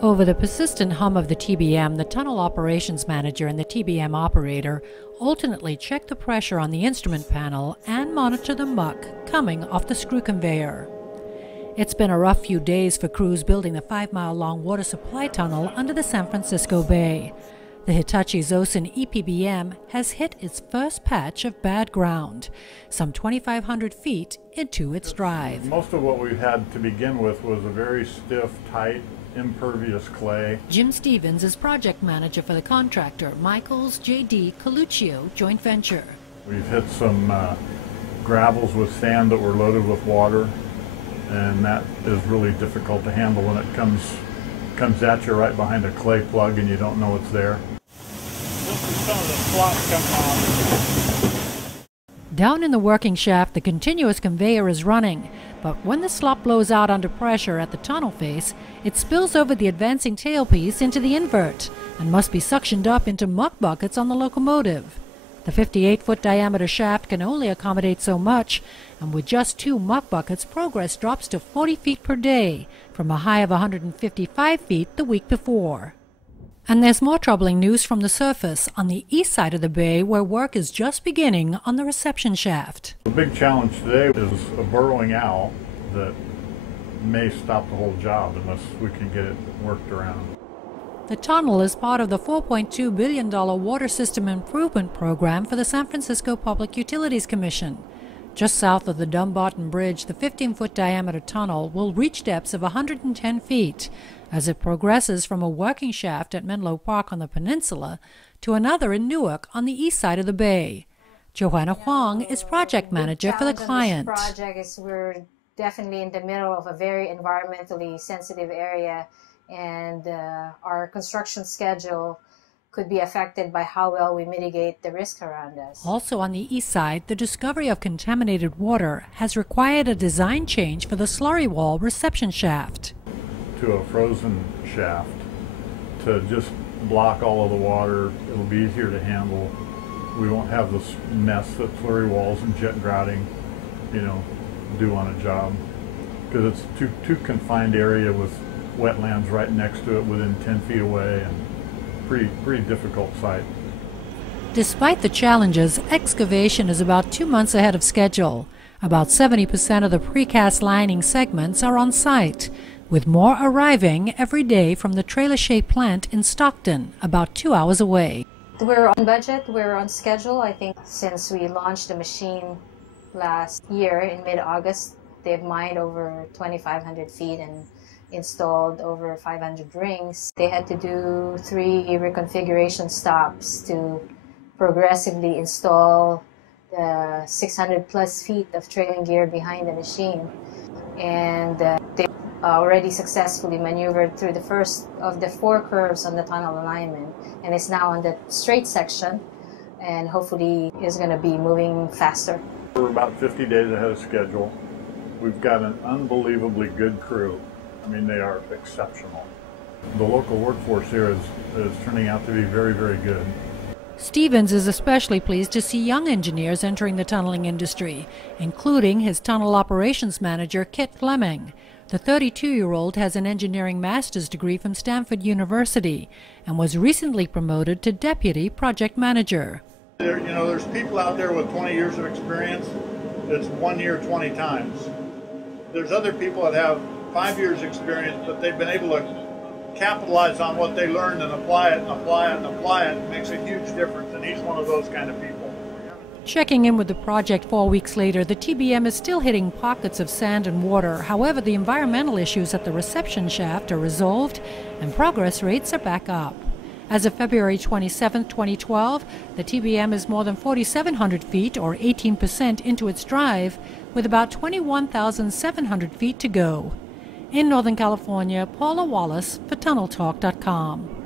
Over the persistent hum of the TBM, the tunnel operations manager and the TBM operator alternately check the pressure on the instrument panel and monitor the muck coming off the screw conveyor. It's been a rough few days for crews building the 5-mile-long water supply tunnel under the San Francisco Bay. The Hitachi Zosen EPBM has hit its first patch of bad ground, some 2,500 feet into its drive. Most of what we had to begin with was a very stiff, tight, impervious clay. Jim Stevens is project manager for the contractor Michaels J.D. Coluccio joint venture. We've hit some gravels with sand that were loaded with water, and that is really difficult to handle when it comes at you right behind a clay plug and you don't know it's there. This is some of the slop coming off. Down in the working shaft, the continuous conveyor is running, but when the slop blows out under pressure at the tunnel face, it spills over the advancing tailpiece into the invert and must be suctioned up into muck buckets on the locomotive. The 58-foot diameter shaft can only accommodate so much, and with just 2 muck buckets, progress drops to 40 feet per day, from a high of 155 feet the week before. And there's more troubling news from the surface on the east side of the bay, where work is just beginning on the reception shaft. The big challenge today is a burrowing out that may stop the whole job unless we can get it worked around. The tunnel is part of the $4.2 billion Water System Improvement Program for the San Francisco Public Utilities Commission. Just south of the Dumbarton Bridge, the 15-foot diameter tunnel will reach depths of 110 feet as it progresses from a working shaft at Menlo Park on the peninsula to another in Newark on the east side of the bay. Joanna Huang is project manager for the client. This project is we're definitely in the middle of a very environmentally sensitive area, and our construction schedule could be affected by how well we mitigate the risk around us. Also on the east side, the discovery of contaminated water has required a design change for the slurry wall reception shaft. To a frozen shaft to just block all of the water. It'll be easier to handle. We won't have this mess that slurry walls and jet grouting, do on a job, because it's too confined area with wetlands right next to it within 10 feet away, and pretty difficult site. Despite the challenges, excavation is about 2 months ahead of schedule. About 70% of the precast lining segments are on site, with more arriving every day from the trailer-shaped plant in Stockton, about 2 hours away. We're on budget, we're on schedule. I think since we launched the machine last year in mid-August, they've mined over 2,500 feet and installed over 500 rings. They had to do 3 reconfiguration stops to progressively install the 600 plus feet of trailing gear behind the machine. And they already successfully maneuvered through the first of the 4 curves on the tunnel alignment, and it's now on the straight section, and hopefully is going to be moving faster. We're about 50 days ahead of schedule. We've got an unbelievably good crew. I mean, they are exceptional. The local workforce here is turning out to be very, very good. Stevens is especially pleased to see young engineers entering the tunneling industry, including his tunnel operations manager, Kit Fleming. The 32-year-old has an engineering master's degree from Stanford University and was recently promoted to deputy project manager. There's people out there with 20 years of experience. It's 1 year 20 times. There's other people that have 5 years experience, but they've been able to capitalize on what they learned and apply it and apply it and apply it. It makes a huge difference, and he's one of those kind of people. Checking in with the project 4 weeks later, the TBM is still hitting pockets of sand and water. However, the environmental issues at the reception shaft are resolved and progress rates are back up. As of February 27, 2012, the TBM is more than 4,700 feet, or 18% into its drive, with about 21,700 feet to go. In Northern California, Paula Wallace for TunnelTalk.com.